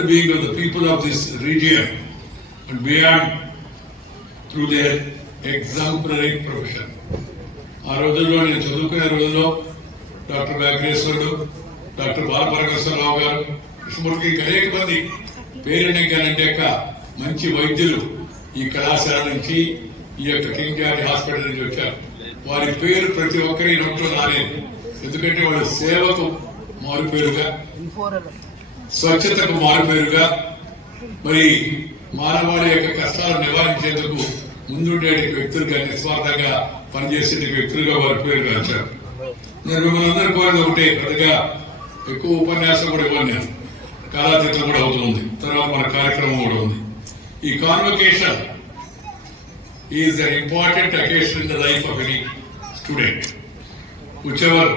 well-being of the people of this region. And beyond through their exemplary profession. ఆ రోజుల్లో నేను చదువుకునే రోజుల్లో డాక్టర్ వెంకటేశ్వరుడు డాక్టర్ బాలపరమేశ్వరరావు గారు కృష్ణమూర్తికి ఇంకా అనేక మంది పేరెన్నికలంటే యొక్క మంచి వైద్యులు ఈ కళాశాల నుంచి ఈ యొక్క కింగ్ జార్జ్ హాస్పిటల్ నుంచి వచ్చారు. వారి పేరు ప్రతి ఒక్కరి నోట్లో రాలేదు. ఎందుకంటే వాళ్ళు సేవకు మారు పేరుగా స్వచ్ఛతకు మారుపేరుగా మరి మానవాళి యొక్క కష్టాలు నివారించేందుకు ముందుండే వ్యక్తులుగా నిస్వార్థంగా పనిచేసే వ్యక్తులుగా వారి పేరు కాచారు నేను మిమ్మల్ని అందరూ కోరేది ఒకటే పెద్దగా ఎక్కువ ఉపన్యాసం కూడా ఇవ్వను నేను. కాలాతీతం కూడా అవుతుంది తర్వాత మన కార్యక్రమం కూడా ఉంది. ఈ convocation is an important occasion in the life of any student which ever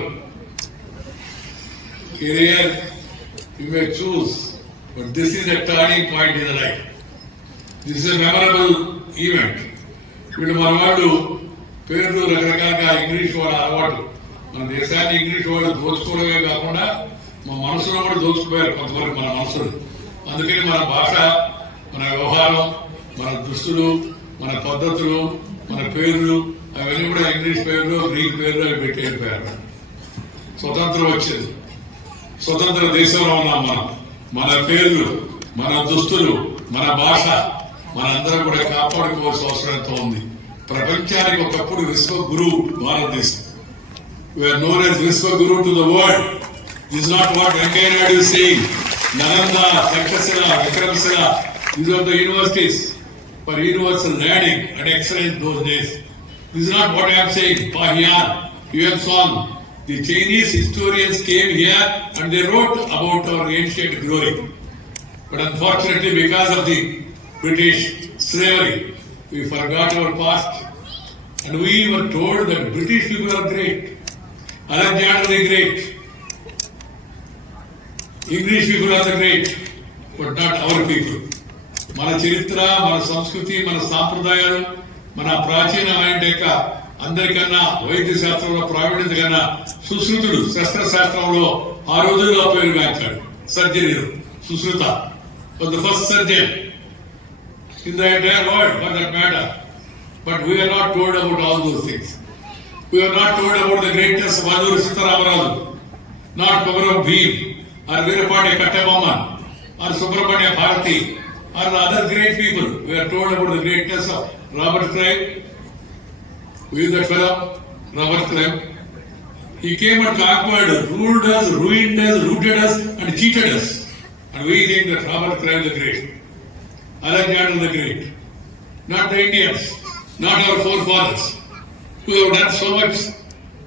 career you may choose, but this is a turning point in the life. This is a memorable event. ఇప్పుడు మన వాళ్ళు పేర్లు రకరకాలుగా English వాళ్ళ అలవాటు మన దేశాన్ని English వాళ్ళు దోచుకోవడమే కాకుండా మా మనసులో కూడా దోచుకుపోయారు కొంతవరకు మన మనసులు అందుకని మన భాష మన వ్యవహారం మన దుస్తులు మన పద్ధతులు మన పేర్లు అవన్నీ కూడా ఇంగ్లీష్ పేర్లు గ్రీక్ పేర్లు అవి పెట్టి వెళ్ళిపోయారు స్వతంత్రం వచ్చింది స్వతంత్ర దేశంలో ఉన్నాం మనం. మన పేర్లు మన దుస్తులు మన భాష మనందరం కూడా కాపాడుకోవాల్సిన అవసరం ఎంతో ఉంది. ప్రపంచానికి ఒకప్పుడు విశ్వ గురువు భారతదేశం. We are known as Vishwa guru to the world is not what Venkaiah Naidu is Nalanda Takshashila Vikramashila these are the universities for universal learning and excellence those days This is not what I am saying. Pahian, Yuan The Chinese historians came here and they wrote about our ancient glory. But unfortunately, because of the British slavery, we forgot our past. And we were told that British people are great. Alexander the Great. English people are the great, but not our people. మన చరిత్ర మన సంస్కృతి మన సాంప్రదాయాలు మన ప్రాచీనమైన యొక్క అందరికన్నా వైద్య శాస్త్రంలో ప్రావీణ్యత కన్నా సుశ్రుతుడు శస్త్రశాస్త్రంలో ఆ రోజుల్లో పేరుగాంచాడు సర్జరీలు Sushruta the first surgeon in the entire world for that matter but we are not told about all those things we are not told about the greatest Alluri Sitaramaraju not Komaram Bheem or Veerapandi Kattabomman or Subramania Bharati or the other great people we are told about the greatness of Robert Clive who is that fellow? Robert Clem. He came and conquered, ruled us, ruined us, rooted us, and cheated us. And we think that Robert Clem the Great, Alexander the Great, not the Indians, not our forefathers, who have done so much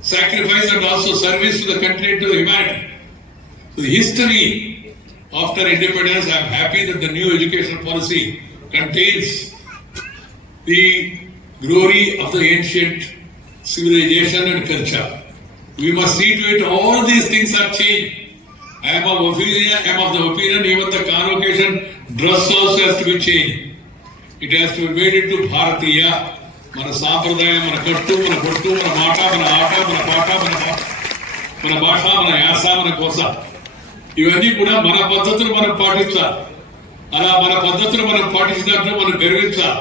sacrifice and also service to the country and to humanity. So the history after independence, I am happy that the new education policy contains the glory of the ancient civilization and culture. We must see to it all these things are changed. I am of opinion, I am of the opinion even the convocation dress also has to be changed. It has to be made into Bharatiya. మన సాంప్రదాయం మన కట్టు మన పొట్టు మన మాట మన ఆట మన పాట మన మన భాష మన యాస మన కోస ఇవన్నీ కూడా మన పద్ధతులు మనం పాటించాలి అలా మన పద్ధతులు మనం పాటించినట్లు మనం గర్వించాలి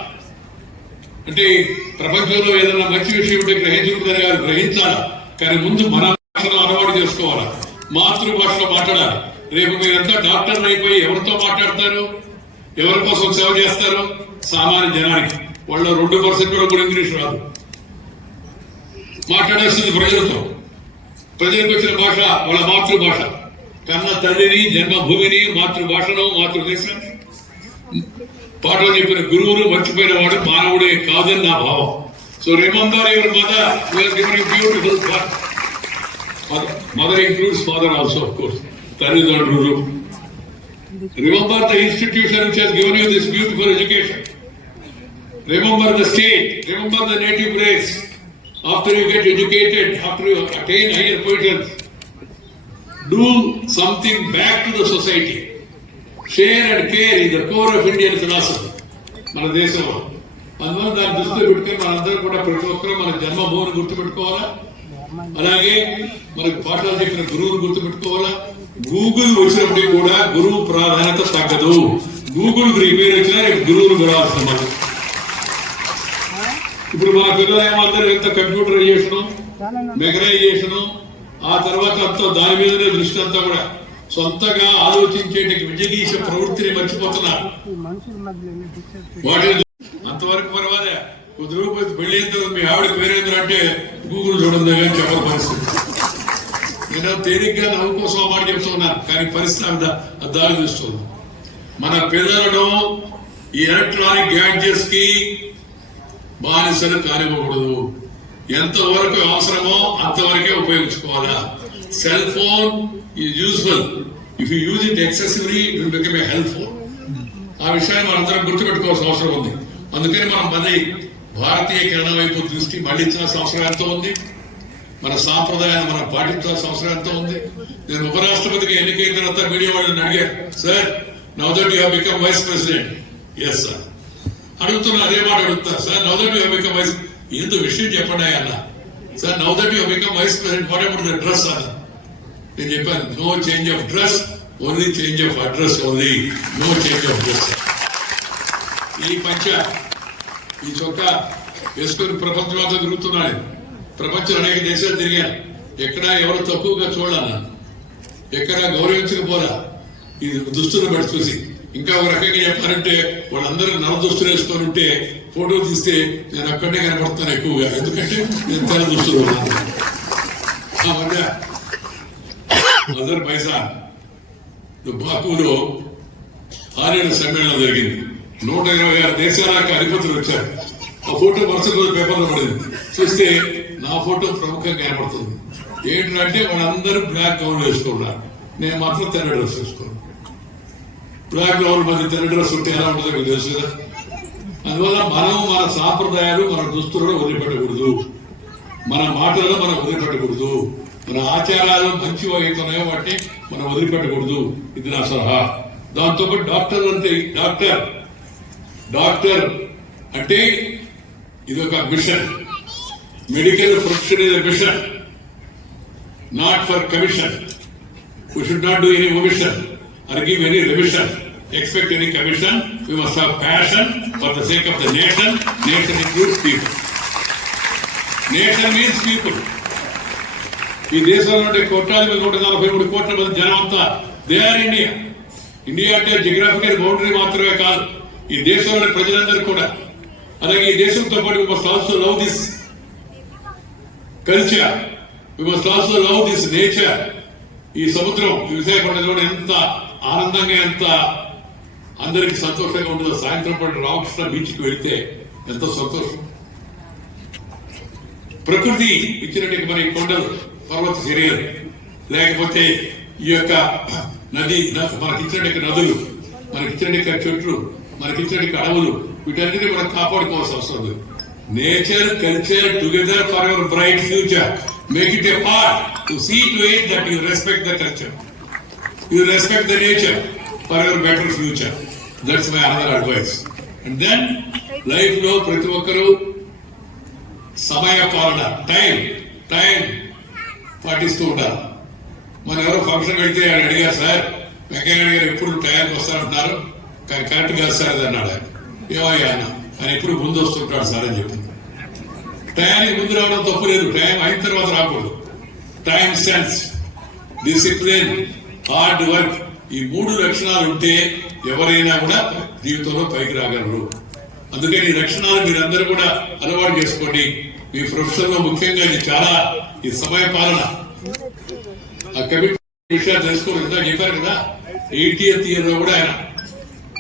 అంటే ప్రపంచంలో ఏదైనా మంచి విషయం ఉంటే గ్రహించుకుంటే కాదు గ్రహించాలి? కానీ ముందు మన భాషను అలవాటు చేసుకోవాలి? మాతృభాషలో మాట్లాడాలి. రేపు మీరంతా డాక్టర్ అయిపోయి ఎవరితో మాట్లాడతారు? ఎవరి కోసం సేవ చేస్తారు? సామాన్య జనానికి. వాళ్ళ రెండు పర్సెంట్ కూడా కూడా ఇంగ్లీష్ రాదు. మాట్లాడాల్సింది ప్రజలతో. ప్రజలకు వచ్చిన భాష వాళ్ళ మాతృభాష. కన్న తల్లిని జన్మభూమిని మాతృభాషను మాతృదేశాన్ని. పాటలు చెప్పిన గురువులు మర్చిపోయిన వాడు మానవుడే కాదని నా భావం. So remember your mother beautiful mother includes father also of course తల్లిదండ్రులు. Remember the institution which has given you this beautiful education remember the state remember the native place after you get educated after you attain higher positions do something back to the society share and care in the core of Indian philosophy మన దేశంలో అందువల్ల దాన్ని దృష్టిలో పెట్టుకుని మనందరం కూడా ప్రతి ఒక్కరూ మన జన్మభూమిని గుర్తుపెట్టుకోవాలా? అలాగే మనకు పాఠాలు చెప్పిన గురువును గుర్తుపెట్టుకోవాలా? గూగుల్ వచ్చినప్పటికీ కూడా గురువు ప్రాధాన్యత తగ్గదు. గూగుల్ రిపేర్ వచ్చినా రేపు గురువులు అవసరం ఇప్పుడు మన పిల్లలు ఏమందరూ ఎంత కంప్యూటరైజేషన్ మెకనైజేషన్ ఆ తర్వాత అంతా దాని మీదనే దృష్టి అంతా కూడా. సొంతగా ఆలోచించేటి విజయగీష ప్రవృత్తిని మర్చిపోతున్నారు. వాటిని అంతవరకు పర్వాలే. కొద్ది రూపాయలు పెళ్ళి మీ ఆవిడ పేరేంద్ర అంటే గూగుల్ చూడండి కానీ చెప్పని పరిస్థితి. నేను తేలిగ్గా నవ్వు కోసం మాట చెప్తున్నాను కానీ పరిస్థితి అంత దారి తీస్తుంది మన పిల్లలను ఈ ఎలక్ట్రానిక్ గ్యాడ్జెట్స్కి బానిసలు కానివ్వకూడదు. ఎంతవరకు అవసరమో అంతవరకే ఉపయోగించుకోవాలా? Cell phone is useful if you use it excessively it become a helpful ఆ విషయాన్ని మనందరం గుర్తుపెట్టుకోవాల్సిన అవసరం ఉంది. అందుకని మనం మళ్ళీ భారతీయ కిరణ వైపు దృష్టి మళ్ళించాల్సిన అవసరం ఎంతో ఉంది. మన సాంప్రదాయాన్ని మనం పాటించాల్సిన అవసరం ఎంతో ఉంది. నేను ఉపరాష్ట్రపతికి ఎన్నికైన తర్వాత మీడియా వాళ్ళని అడిగాను sir now that you become vice president yes sir అడుగుతున్నా అదే మాట అడుగుతా sir now that you become vice ఏందో విషయం చెప్పండి అన్న. Sir now that you become vice president what ఎప్పుడు డ్రెస్ అన్న నేను చెప్పాను no change of dress only change of address only no change of dress ఈ పంచ ఈ చొక్కా వేసుకుని ప్రపంచం అంతా తిరుగుతున్నాడు. ప్రపంచం అనేక దేశాలు తిరిగాను ఎక్కడా ఎవరు తక్కువగా చూడాలన్నా ఎక్కడా గౌరవించకపోరా ఈ దుస్తులు బట్టి చూసి. ఇంకా ఒక రకంగా చెప్పాలంటే వాళ్ళందరూ నల్ల దుస్తులు వేసుకొని ఉంటే ఫోటో తీస్తే నేను అక్కడనే కనపడతాను ఎక్కువగా. ఎందుకంటే నేను తెల్ల దుస్తులు ఉన్నాను ఆ మధ్య మదర్ పైసా బాకులో ఆర్యన సమ్మేళనం జరిగింది. నూట ఇరవై ఆరు దేశాలకు అధిపతులు వచ్చారు. ఆ ఫోటో మరుసటి రోజు పేపర్లో పడింది. చూస్తే నా ఫోటో ప్రముఖంగా కనపడుతుంది ఏంటంటే వాళ్ళందరూ బ్లాక్ గౌన్ వేసుకున్నారు నేను మాత్రం తెల్ల డ్రెస్ వేసుకోను. బ్లాక్ గౌన్ మధ్య తెల్ల డ్రెస్ ఉంటే ఎలా ఉంటుందో మీకు తెలుసు కదా? అందువల్ల మనం మన సాంప్రదాయాలు మన దుస్తులను వదిలిపెట్టకూడదు. మన మాటలను మనం వదిలిపెట్టకూడదు. మన ఆచారాలు మంచి అవుతున్నాయో వాటిని మనం వదిలిపెట్టకూడదు. ఇది నా సలహా. దాంతో పాటు డాక్టర్ అంటే డాక్టర్. డాక్టర్ అంటే ఇది ఒక mission. Medical profession is mission. Not for commission we should not do any omission or give any remission expect any commission we must have passion for the sake of the nation nation includes people nation means people ఈ దేశంలో ఉండే కోట్లాది మంది నూట నలభై మూడు కోట్ల మంది జనం అంతా దే ఆర్ ఇండియా. ఇండియా అంటే జిగ్రాఫికల్ బౌండరీ మాత్రమే కాదు ఈ దేశంలోని ప్రజలందరూ కూడా. అలాగే ఈ దేశంతో పాటు we must also love this culture we must also love this nature. ఈ సముద్రం ఈ విశాఖపట్నంలో ఎంత ఆనందంగా ఎంత అందరికి సంతోషంగా ఉండదో సాయంత్రం పాటు రామకృష్ణ బీచ్కి వెళితే ఎంతో సంతోషం. ప్రకృతి ఇచ్చినట్టు మరి కొండలు పర్వత చర్యలు లేకపోతే ఈ యొక్క నది న- మనకిచ్చినట్టు నదులు మనకిచ్చినట్టు చెట్లు మనకిచ్చినట్టు అడవులు వీటన్నిటిని మనం కాపాడుకోవాల్సిన అవసరం ఉంది nature culture together for our bright future make it a part to see to it that you respect the culture you respect the nature for our better future that's my other advice and then లైఫ్లో ప్రతి ఒక్కరూ సమయ పాలన time time పాటిస్తూ ఉంటారు. మన ఎవరో function వెళ్తే ఆయన అడిగారు సార్ వెంకయ్య గారు ఎప్పుడు టైంకి వస్తారంటున్నారు? కానీ కరెక్ట్ కాదు సార్ అది అన్నాడు ఆయన. ఏమయ్యా అన్న ఆయన ఎప్పుడు ముందు వస్తుంటాడు సార్ అని చెప్పింది టయానికి ముందు రావడం తప్పు లేదు టైం అయిన తర్వాత రాకూడదు. Time sense discipline hard work ఈ మూడు లక్షణాలు ఉంటే ఎవరైనా కూడా జీవితంలో పైకి రాగలరు. అందుకని ఈ లక్షణాలు మీరందరూ కూడా అలవాటు చేసుకోండి. ఈ ప్రొఫెషన్లో ముఖ్యంగా ఇది చాలా ఈ సమయ పాలన. ఆ కమిటీ విషయాలు తెలుసుకోవాలి కదా చెప్పారు కదా ఎయిటీఎత్ ఇయర్లో కూడా ఆయన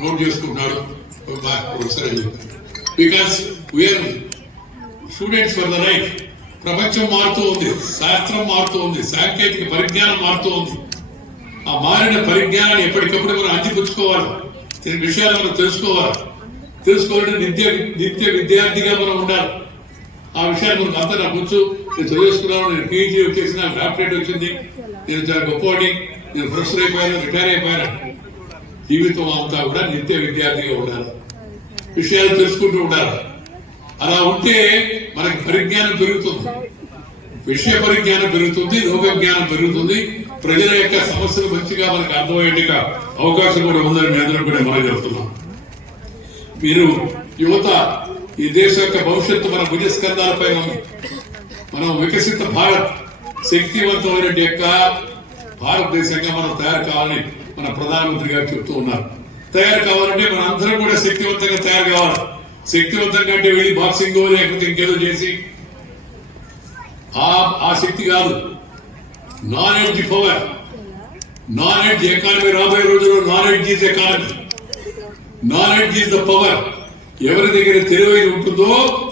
నోట్ చేసుకుంటున్నాడు. ఒకసారి because we are students for the life ప్రపంచం మారుతూ ఉంది శాస్త్రం మారుతూ ఉంది సాంకేతిక పరిజ్ఞానం మారుతూ ఉంది. ఆ మారిన పరిజ్ఞానాన్ని ఎప్పటికప్పుడు మనం అందిపుచ్చుకోవాలి. విషయాలు మనం తెలుసుకోవాలి. తెలుసుకోవాలంటే నిత్య నిత్య విద్యార్థిగా మనం ఉండాలి. ఆ విషయాన్ని మనకు అంతా నాకు వచ్చు నేను చదివేసుకున్నాను నేను పీజీ వచ్చేసి నాకు డాక్టరేట్ వచ్చింది. నేను చాలా గొప్పవాడి నేను ప్రొఫెసర్ అయిపోయాను రిటైర్ అయిపోయాను. జీవితం అంతా కూడా నిత్య విద్యార్థిగా ఉండాలి. విషయాలు తెలుసుకుంటూ ఉండాలి. అలా ఉంటే మనకి పరిజ్ఞానం పెరుగుతుంది. విషయ పరిజ్ఞానం పెరుగుతుంది లోక జ్ఞానం పెరుగుతుంది. ప్రజల యొక్క సమస్యలు మంచిగా మనకు అర్థమయ్యేట్టుగా అవకాశం కూడా ఉందని మీ అందరూ కూడా మనం చెప్తున్నాం. మీరు యువత ఈ దేశం యొక్క భవిష్యత్తు మన భుజస్కంధాలపై ఉంది. మనం వికసిత భారత్ శక్తివంతమైన యొక్క భారతదేశంగా మనం తయారు కావాలని మన ప్రధానమంత్రి గారు చెప్తూ ఉన్నారు. తయారు కావాలంటే మన అందరం కూడా శక్తివంతంగా తయారు కావాలి. శక్తివంతంగా అంటే వెళ్ళి బాక్సింగ్ లేకపోతే ఇంకేదో చేసి ఆ శక్తి కాదు. Knowledge power. నాలెడ్జ్ ఎకానమీ రాబోయే రోజుల్లో knowledge is economy. Knowledge is the power. ఎవరి దగ్గర తెలివై ఉంటుందో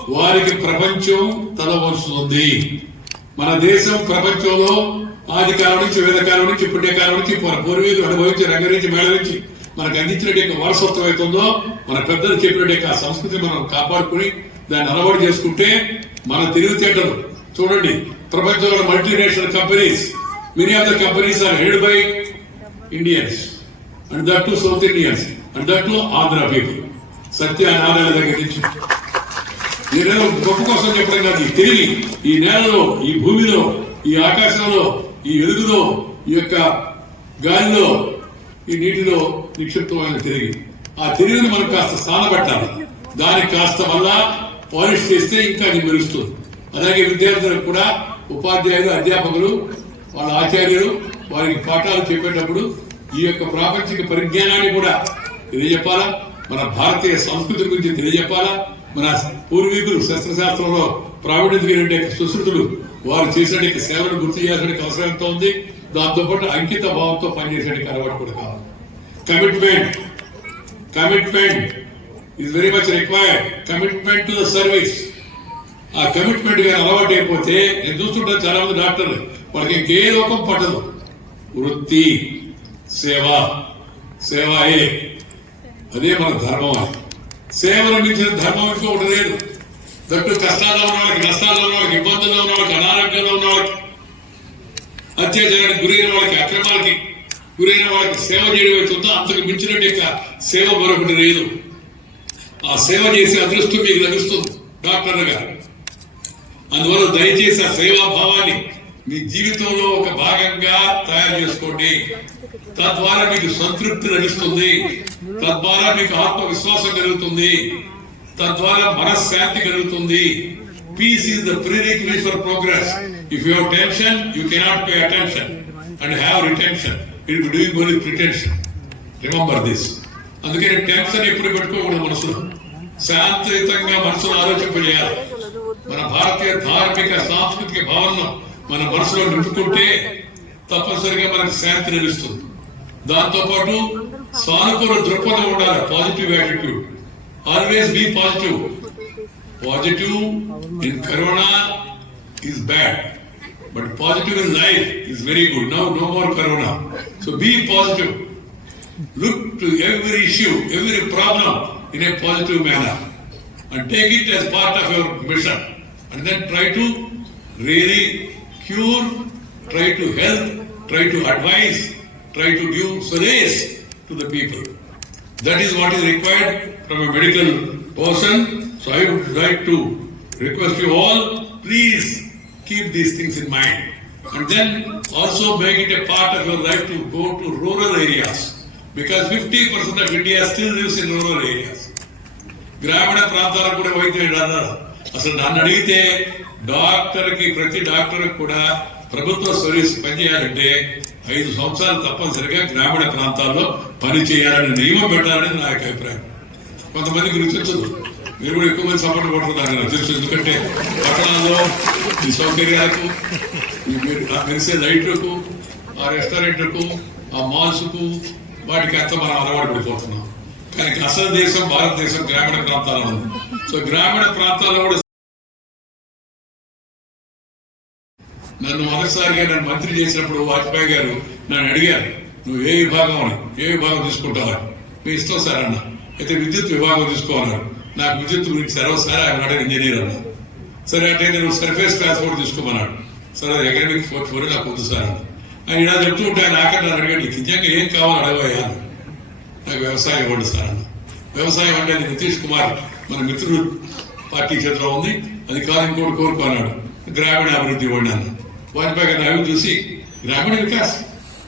వారికి ప్రపంచం తల వంచుతుంది మన దేశం ప్రపంచంలో ఆది కాలం నుంచి వేద కాలం నుంచి పుణ్యకాలం కాలం నుంచి మన పూర్వీకులు అనుభవించి రంగరించి మేళవించి మనకు అందించినట్టు యొక్క వారసత్వం అవుతుందో మన పెద్దలు చెప్పినట్టు యొక్క సంస్కృతి మనం కాపాడుకుని దాన్ని అలవాటు చేసుకుంటే మన తెలివితేటలు చూడండి ప్రపంచంలో multinational companies many of the companies are head by Indians and that too South Indians and that too Andhra people Satya Narayana దగ్గర నుంచి నేనేదో గొప్ప కోసం చెప్పడం కాదు ఈ తెలివి ఈ నేలలో ఈ భూమిలో ఈ ఆకాశంలో ఈ వెలుగులో ఈ యొక్క గాలిలో ఈ నీటిలో నిక్షిప్తమైన తెలివి ఆ తెలివిని మనం కాస్త సానబట్టాలి దానికి కాస్త వల్ల పాలిష్ చేస్తే ఇంకా అది మెరుస్తుంది అలాగే విద్యార్థులకు కూడా ఉపాధ్యాయులు అధ్యాపకులు వాళ్ళ ఆచార్యులు వారికి పాఠాలు చెప్పేటప్పుడు ఈ యొక్క ప్రాపంచిక పరిజ్ఞానాన్ని కూడా తెలియజెప్పాలా? మన భారతీయ సంస్కృతి గురించి తెలియజెప్పాలా? మన పూర్వీకులు శస్త్రశాస్త్రంలో ప్రావీణ్యత సుశ్రుతులు వారు చేసే సేవను గుర్తు చేయాల్సిన అవసరం ఎంతో ఉంది. దాంతోపాటు అంకిత భావంతో పనిచేసేటికి అలవాటు కూడా కావాలి. Commitment commitment is very much required commitment to the service ఆ కమిట్మెంట్ కానీ అలవాటు అయిపోతే నేను చూస్తుంటాను చాలా మంది డాక్టర్లు వాళ్ళకి ఇంకే లోకం పట్టదు. వృత్తి సేవ. సేవ ఏ? అదే మన ధర్మం అది. సేవలు మించిన ధర్మం ఇంకొకటి లేదు దట్టు కష్టాల్లో ఉన్న వాళ్ళకి నష్టాల్లో ఉన్న వాళ్ళకి ఇబ్బందుల్లో ఉన్న వాళ్ళకి అనారోగ్యంలో ఉన్న వాళ్ళకి అత్యాచారానికి గురైన వాళ్ళకి అక్రమాలకి గురైన వాళ్ళకి సేవ చేయడం అవుతుందో అంతకు మించినట్టు యొక్క సేవ మరొకటి లేదు. ఆ సేవ చేసే అదృష్టం మీకు లభిస్తుంది డాక్టర్ గారు. అందువల్ల దయచేసి ఆ సేవా భావాన్ని మీ జీవితంలో ఒక భాగంగా తయారు చేసుకోండి. తద్వారా మీకు సంతృప్తి లభిస్తుంది. తద్వారా మీకు ఆత్మవిశ్వాసం కలుగుతుంది. తద్వారా మనశ్శాంతి కలుగుతుంది. Peace is the pre for progress if you tension you cannot pay attention and have retention it doing only pretension remember this అందుకని టెన్షన్ ఎప్పుడు పెట్టుకోకూడదు మనసులో. శాంతియుతంగా మనసును ఆలోచింపజేయాలి. మన భారతీయ ధార్మిక సాంస్కృతిక భావనను మన మనసులో నింపుకుంటే తప్పనిసరిగా మనకు శాంతి లభిస్తుంది. దాంతోపాటు సానుకూల దృక్పథం ఉండాలి. Positive attitude always be positive positive in corona is bad but positive in life is very good now no more corona so be positive look to every issue every problem in a positive manner and take it as part of your mission and then try to really cure, try to help, try to advise, try to give solace to the people. That is what is required from a medical person. So I would like to request you all, please keep these things in mind. And then also make it a part of your life to go to rural areas. Because 50% of India still lives in rural areas. గ్రామీణ ప్రాంతాలకు కూడా వైద్యుడు అన్నారు అసలు నన్ను అడిగితే డాక్టర్కి ప్రతి డాక్టర్ కూడా ప్రభుత్వ సర్వీస్ పనిచేయాలంటే ఐదు సంవత్సరాలు తప్పనిసరిగా గ్రామీణ ప్రాంతాల్లో పని చేయాలని నియమం పెట్టాలని నా యొక్క అభిప్రాయం. కొంతమందికి రుచించదు మీరు కూడా ఎక్కువ మంది సపోర్ట్ కొడుతున్నారు నాకు తెలుసు. ఎందుకంటే పట్టణాల్లో ఈ సౌకర్యాలకు ఈ మెరిసే లైట్లకు ఆ రెస్టారెంట్లకు ఆ మాల్స్కు వాటికి అంత మనం అలవాటు పడిపోతున్నాం. కానీ అసలు దేశం భారతదేశం గ్రామీణ ప్రాంతాల్లో ఉంది. సో గ్రామీణ ప్రాంతాల్లో కూడా నన్ను మొదటిసారిగా నన్ను మంత్రి చేసినప్పుడు వాజ్పేయి గారు నన్ను అడిగారు నువ్వు ఏ విభాగం అని? ఏ విభాగం తీసుకుంటావా? మీ ఇష్టం సార్ అన్న. అయితే విద్యుత్ విభాగం తీసుకోవాలన్నారు నాకు విద్యుత్ గురించి సర్వసారి సార్ ఆయన అడిగిన ఇంజనీర్ అన్న. సరే అంటే నేను సర్ఫేస్ ట్రాన్స్పోర్ట్ తీసుకోమన్నాడు. సరే ఎకనామిక్ ఫోర్ ఫోర్ నాకు వద్దు సార్ అన్న. ఆయన ఇలా చెప్తూ ఉంటే ఆయన ఆఖరి నన్ను అడిగాడు. నిజంగా ఏం కావాలో అడగవయ్యా నాకు వ్యవసాయం ఇవ్వండి సార్ అన్న. వ్యవసాయం అంటే నితీష్ కుమార్ మన మిత్రుడు పార్టీ చేతిలో ఉంది. అది కాదు ఇంకోటి కోరుకున్నాడు గ్రామీణ అభివృద్ధి ఇవ్వండి వారిపై కదా అవి చూసి గ్రామీణ వికాస్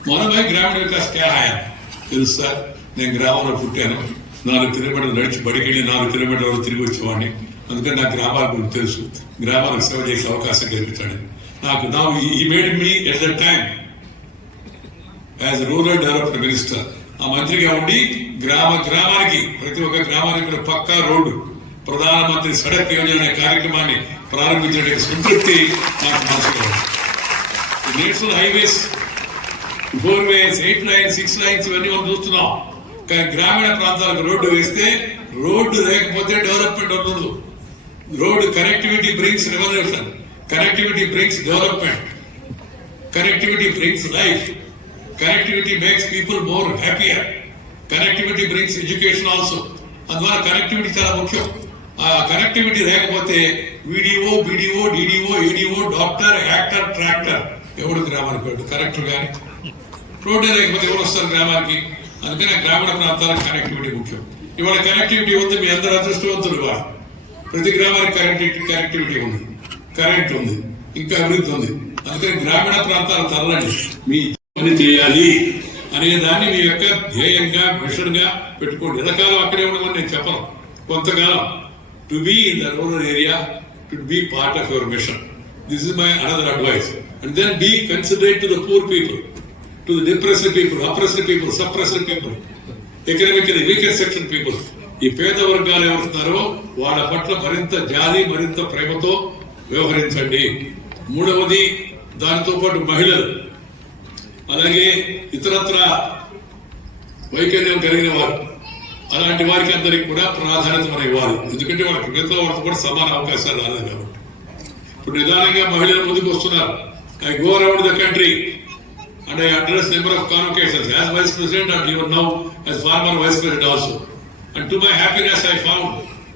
మొదలై గ్రామీణ వికాస్ క్యా హాయా తెలుసా? నేను గ్రామంలో పుట్టాను. నాలుగు కిలోమీటర్లు నడిచి బడికెళ్ళి నాలుగు కిలోమీటర్లు తిరిగి వచ్చేవాడిని. అందుకని నాకు గ్రామాల గురించి తెలుసు. గ్రామాలకు సేవ చేసే అవకాశం కల్పించాడు. నాకు నా ఈ made me at the time as rural development minister ఆ మంత్రిగా ఉండి గ్రామ గ్రామానికి ప్రతి ఒక్క గ్రామానికి కూడా పక్కా రోడ్డు ప్రధానమంత్రి సడక్ యోజన అనే కార్యక్రమాన్ని ప్రారంభించడానికి సంతృప్తి నాకు మనసులో national highways four ways eight lines six lines ఇవన్నీ మనం చూస్తున్నాం. కానీ గ్రామీణ ప్రాంతాలకు రోడ్డు వేస్తే రోడ్డు లేకపోతే డెవలప్మెంట్ ఉండదు. Road connectivity brings revolution. Connectivity brings development. Connectivity brings life. Connectivity makes people more happier. Connectivity brings education also. అందువల్ల కనెక్టివిటీ చాలా ముఖ్యం. ఆ కనెక్టివిటీ లేకపోతే VDO BDO DDO ADO doctor actor tractor. ఎవడు గ్రామానికి వెళ్ళడు కరెక్టర్ కానీ రోడ్డే లేకపోతే ఎవరు వస్తారు గ్రామానికి? అందుకనే గ్రామీణ ప్రాంతాలకు కనెక్టివిటీ ముఖ్యం. ఇవాళ కనెక్టివిటీ ఉంది మీ అందరు అదృష్టవంతులు ఇవాళ. ప్రతి గ్రామానికి కనెక్టివిటీ కనెక్టివిటీ ఉంది. కరెంట్ ఉంది. ఇంకా అభివృద్ధి ఉంది. అందుకని గ్రామీణ ప్రాంతాల తరలండి. మీ పని చేయాలి అనే దాన్ని మీ యొక్క ధ్యేయంగా మిషన్గా పెట్టుకోండి. ఎంతకాలం అక్కడే ఉండమని నేను చెప్పను. కొంతకాలం. To be in the rural area to be part of your mission this is my another advice and then be considerate to the poor people to the depressed people oppressed people suppressed people economical weaker section people ఈ పేద వర్గాలు ఎవరున్నారో వాళ్ళ పట్ల మరింత జాలి మరింత ప్రేమతో వ్యవహరించండి. మూడవది దానితో పాటు మహిళలు. అలాగే ఇతరత్ర వైకల్యం కలిగిన వారు. అలాంటి వారికి అందరికి కూడా ప్రాధాన్యత మనం ఇవ్వాలి. ఎందుకంటే వాళ్ళకి మిగతా వాళ్ళతో కూడా సమాన అవకాశాలు రాలేదు కాబట్టి. ఇప్పుడు నిదానంగా మహిళలు ముందుకు వస్తున్నారు. I go around the country and I address number of convocations as vice president and even now as former vice president also. And to my happiness I found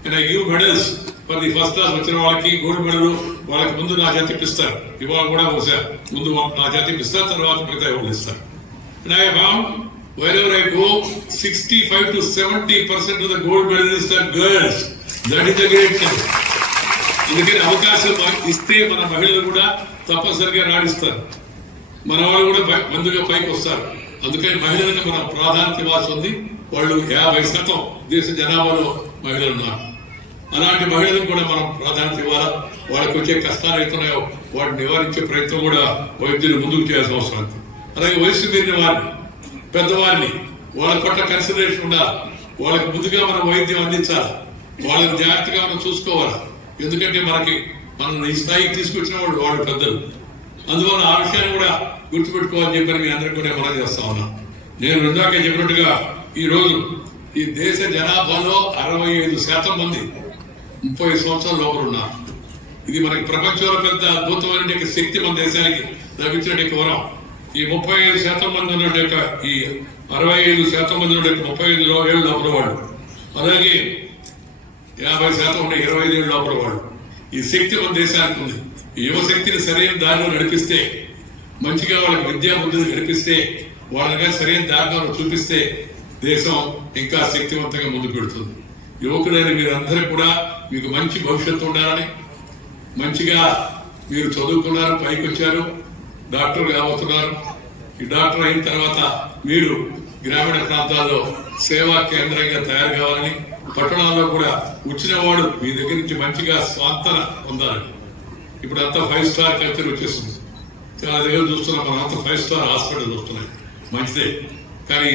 and I give medals for the first class వచ్చిన వాళ్ళకి gold medal వాళ్ళకి ముందు నా చేతి ఇస్తారు ఇవాళ కూడా బహుశా ముందు నా చేతి ఇస్తారు తర్వాత మిగతా ఎవరు ఇస్తారు And I found wherever I go 65 to 70 percent of the gold medalists are girls. That is a great thing. అందుకని అవకాశం ఇస్తే మన మహిళలు కూడా తప్పనిసరిగా రాణిస్తారు. మన వాళ్ళు కూడా ముందుగా పైకి వస్తారు. అందుకని మహిళలకు మనం ప్రాధాన్యత ఇవ్వాల్సి ఉంది. వాళ్ళు యాభై శాతం దేశ జనాభాలో మహిళలు ఉన్నారు. అలాంటి మహిళలకు కూడా మనం ప్రాధాన్యత ఇవ్వాలా? వాళ్ళకి వచ్చే కష్టాలు అవుతున్నాయో వాటిని నివారించే ప్రయత్నం కూడా వైద్యులు ముందుకు చేయాల్సిన అవసరం ఉంది. అలాగే వయసు మీరిన వారిని పెద్దవారిని వాళ్ళ పట్ల కన్సిడరేషన్ ఉండాలి? వాళ్ళకి ముందుగా మనం వైద్యం అందించాలి? వాళ్ళని జాగ్రత్తగా మనం చూసుకోవాలి? ఎందుకంటే మనకి మనం ఈ స్థాయికి తీసుకొచ్చిన వాళ్ళు వాళ్ళు పెద్దలు. అందువల్ల ఆ విషయాన్ని కూడా గుర్తుపెట్టుకోవాలని చెప్పని మీ అందరికీ కూడా మనం చేస్తా ఉన్నా. నేను ఇందాక చెప్పినట్టుగా ఈ రోజు ఈ దేశ జనాభాలో అరవై ఐదు శాతం మంది ముప్పై సంవత్సరాల లోపల ఉన్నారు. ఇది మనకి ప్రపంచంలో పెద్ద అద్భుతమైన శక్తి మన దేశానికి లభించిన వరం. ఈ ముప్పై ఐదు శాతం మంది ఉన్న యొక్క ఈ అరవై ఐదు శాతం మంది ఉన్న ముప్పై ఐదు ఏడు ఏళ్ళు లోపల వాళ్ళు. అలాగే యాభై శాతం ఉన్న ఇరవై ఐదు ఏళ్ళు లోపల వాళ్ళు. ఈ శక్తి మన దేశానికి ఉంది. ఈ యువశక్తిని సరైన దారిలో నడిపిస్తే మంచిగా వాళ్ళకి విద్యా బుద్ధిని నడిపిస్తే వాళ్ళగా సరైన దారిలో చూపిస్తే దేశం ఇంకా శక్తివంతంగా ముందుకు పెడుతుంది యువకులైన మీరందరూ కూడా మీకు మంచి భవిష్యత్తు ఉండాలని మంచిగా మీరు చదువుకున్నారు పైకి వచ్చారు డాక్టర్ కాబోతున్నారు. ఈ డాక్టర్ అయిన తర్వాత మీరు గ్రామీణ ప్రాంతాల్లో సేవా కేంద్రంగా తయారు కావాలని పట్టణాల్లో కూడా వచ్చిన వాడు మీ దగ్గర నుంచి మంచిగా స్వాంతన పొందాలని ఇప్పుడు అంతా ఫైవ్ స్టార్ కల్చర్ వచ్చేస్తుంది చాలా దగ్గర చూస్తున్నాం మనం అంతా ఫైవ్ స్టార్ హాస్పిటల్ వస్తున్నాయి మంచిదే. కానీ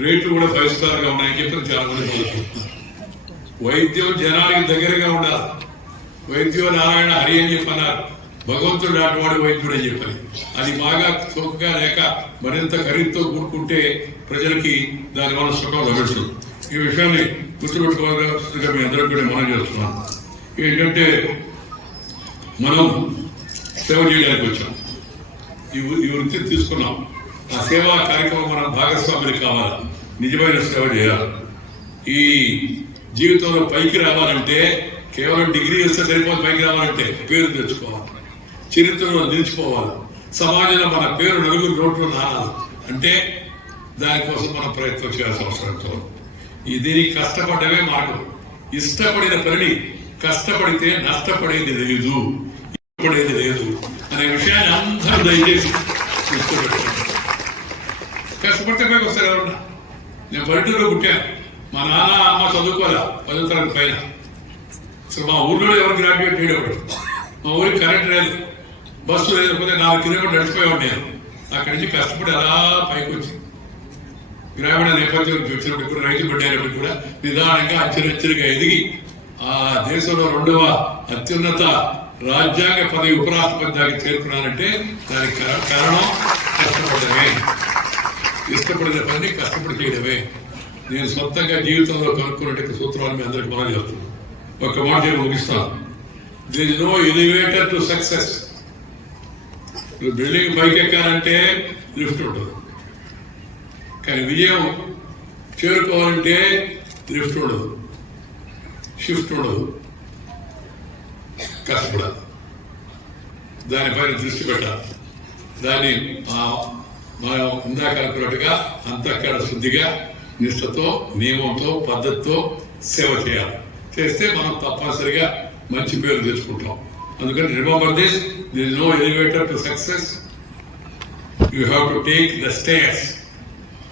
రేట్లు కూడా ఫైవ్ స్టార్గా ఉన్నాయని చెప్పి చాలా మంది మొదలుపెడుతున్నారు వైద్యం జనానికి దగ్గరగా ఉండాలి. వైద్యో నారాయణ హరి అని చెప్పన్నారు భగవంతుడు లాంటి వైద్యుడు అని చెప్పని. అది బాగా చౌకగా లేక మరింత ఖరీదుతో కూడుకుంటే ప్రజలకి దాని వల్ల సుఖం లభించదు. ఈ విషయాన్ని గుర్తుపెట్టుకోవాల్సిందిగా మీ అందరికీ కూడా మనం చేస్తున్నాం. ఏంటంటే మనం సేవ చేయడానికి వచ్చాం. ఈ ఈ వృత్తిని తీసుకున్నాం. ఆ సేవా కార్యక్రమం మనం భాగస్వాములు కావాలి? నిజమైన సేవ చేయాలి. ఈ జీవితంలో పైకి రావాలంటే కేవలం డిగ్రీ వస్తే సరిపోతే పైకి రావాలంటే పేరు తెచ్చుకోవాలి. చరిత్రలో నిలిచిపోవాలి. సమాజంలో మన పేరు నలుగురు రోడ్లు నానాలి అంటే దానికోసం మనం ప్రయత్నం చేయాల్సిన అవసరం. ఈ దీనికి కష్టపడ్డమే మాట ఇష్టపడిన పని కష్టపడితే నష్టపడేది లేదు. ఇష్టపడేది లేదు అనే విషయాన్ని అందరూ దయచేసి గుర్తుపెట్టుకోండి. కష్టపడితే పైకి వస్తారు ఎవరన్నా నేను పల్లెటూరులో పుట్టాను. మా నాన్న అమ్మ చదువుకోలే పదో తరగతి పైన. అసలు మా ఊర్లో ఎవరు గ్రాడ్యుయేట్ చేయడం మా ఊరికి కరెంట్ లేదు. బస్సు లేకపోతే నాలుగు కిలోమీటర్లు నడిచిపోయి ఉండేది అక్కడి నుంచి కష్టపడి అలా పైకి వచ్చి గ్రామీణ నేపథ్యం నుంచి వచ్చినప్పుడు కూడా రైతు పడ్డైనప్పుడు కూడా నిదానంగా అచ్చరిచ్చరిగా ఎదిగి ఆ దేశంలో రెండవ అత్యున్నత రాజ్యాంగ పదవి ఉపరాష్ట్రపతి దాకా చేరుకున్నానంటే దానికి కారణం కష్టపడమే ఇష్టపడిన పని కష్టపడి చేయడమే. నేను సొంతంగా జీవితంలో కనుక్కున్నట్టు సూత్రాలు మీ అందరికి మనం చేస్తున్నాను ఒక మాట నేను ముగిస్తాను. There is no elevator to success building పైకి ఎక్కాలంటే లిఫ్ట్ ఉంటుంది. విజయం చేరుకోవాలంటే లిఫ్ట్ ఉండదు. షిఫ్ట్ ఉండదు. కష్టపడాలి. దానిపైన దృష్టి పెట్టాలి. దాన్ని మా మనం ఇందాక అనుకున్నట్టుగా అంతఃకరణ శుద్ధిగా నిష్ఠతో నియమంతో పద్ధతితో సేవ చేయాలి. చేస్తే మనం తప్పనిసరిగా మంచి పేరు తెచ్చుకుంటాం. అందుకని remember this this no elevator to success you have to take the states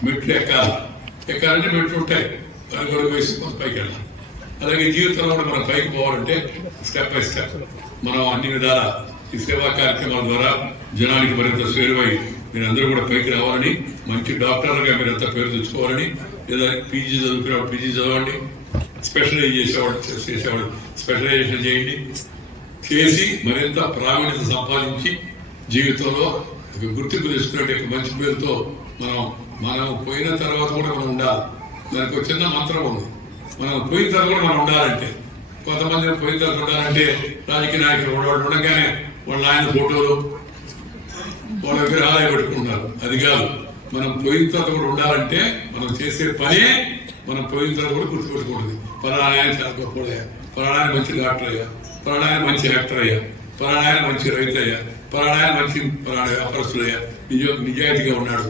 మెట్లు ఎక్కాలి ఎక్కాలంటే మెట్లు ఉంటాయి. దాని కూడా వేసి మనం పైకి వెళ్ళాలి. అలాగే జీవితంలో కూడా మనం పైకి పోవాలంటే స్టెప్ బై స్టెప్ మనం అన్ని విధాల ఈ సేవా కార్యక్రమాల ద్వారా జనానికి మరింత చేరువై మీరందరూ కూడా పైకి రావాలని మంచి డాక్టర్లుగా మీరంతా పేరు తెచ్చుకోవాలని లేదా పీజీ చదువుకునేవాడు పీజీ చదవండి స్పెషలైజ్ చేసేవాడు చేసేవాడు స్పెషలైజేషన్ చేయండి. చేసి మరింత ప్రావీణ్యత సంపాదించి జీవితంలో ఒక గుర్తింపు తెచ్చుకునే మంచి పేరుతో మనం మనం పోయిన తర్వాత కూడా మనం ఉండాలి. దానికి ఒక చిన్న మంత్రం ఉంది. మనం పోయిన తర్వాత కూడా మనం ఉండాలంటే కొంతమంది పోయిన తర్వాత ఉండాలంటే రాజకీయ నాయకులు ఉండవాళ్ళు ఉండగానే వాళ్ళ ఆయన ఫోటోలు వాళ్ళ విగ్రహాలే పెట్టుకుంటున్నారు అది కాదు. మనం పోయిన తర్వాత కూడా ఉండాలంటే మనం చేసే పనే మనం పోయిన తర్వాత కూడా గుర్తుపెట్టుకూడదు పలానా ఆయన చాలా మంచి డాక్టర్ అయ్యా. పలానా మంచి యాక్టర్ అయ్యా. ప్రాణాయాన్ని మంచి రైతు అయ్యా పలానా మంచి పలానా వ్యాపారస్తుడు అయ్యా నిజ నిజాయితీగా ఉన్నాడు.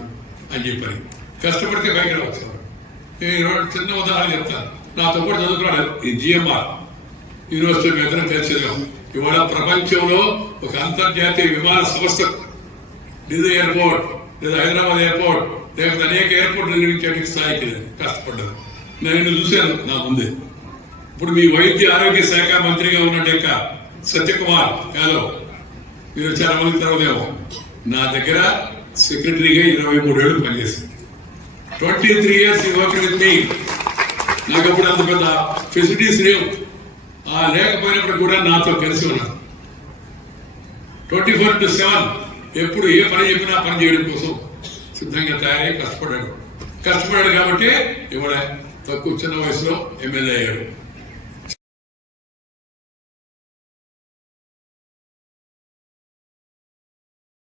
అని చెప్పని కష్టపడితే బయట రావచ్చు నేను చిన్న ఉదాహరణ చెప్తాను. నాతో కూడా చదువుకున్నాడు ఈ జిఎంఆర్. యూనివర్సిటీ మెదన తెలిసేదాం ఇవాళ ప్రపంచంలో ఒక అంతర్జాతీయ విమాన సంస్థ ఢిల్లీ ఎయిర్పోర్ట్ లేదా హైదరాబాద్ ఎయిర్పోర్ట్ లేకపోతే అనేక ఎయిర్పోర్ట్ నిర్మించడానికి స్థాయికి కష్టపడ్డారు నేను చూశాను నా ముందే. ఇప్పుడు మీ వైద్య ఆరోగ్య శాఖ మంత్రిగా ఉన్నట్టు సత్యకుమార్ యాదవ్. మీరు చాలా మంది తర్వాతేమో నా దగ్గర సెక్రటరీగా ఇరవై మూడేళ్ళు పనిచేసింది. ట్వంటీ త్రీ ఇయర్స్ ఈ వర్క్ విత్ మీ నాకు అప్పుడు అంత పెద్ద ఫెసిలిటీస్ లేవు. ఆ లేకపోయినప్పుడు కూడా నాతో కలిసి ఉన్నారు. ట్వంటీ ఫోర్ టు సెవెన్ ఎప్పుడు ఏ పని చెప్పినా పని చేయడం కోసం సిద్ధంగా తయారై కష్టపడాడు కష్టపడాడు కాబట్టి ఇవాళ తక్కువ చిన్న వయసులో ఎమ్మెల్యే అయ్యాడు.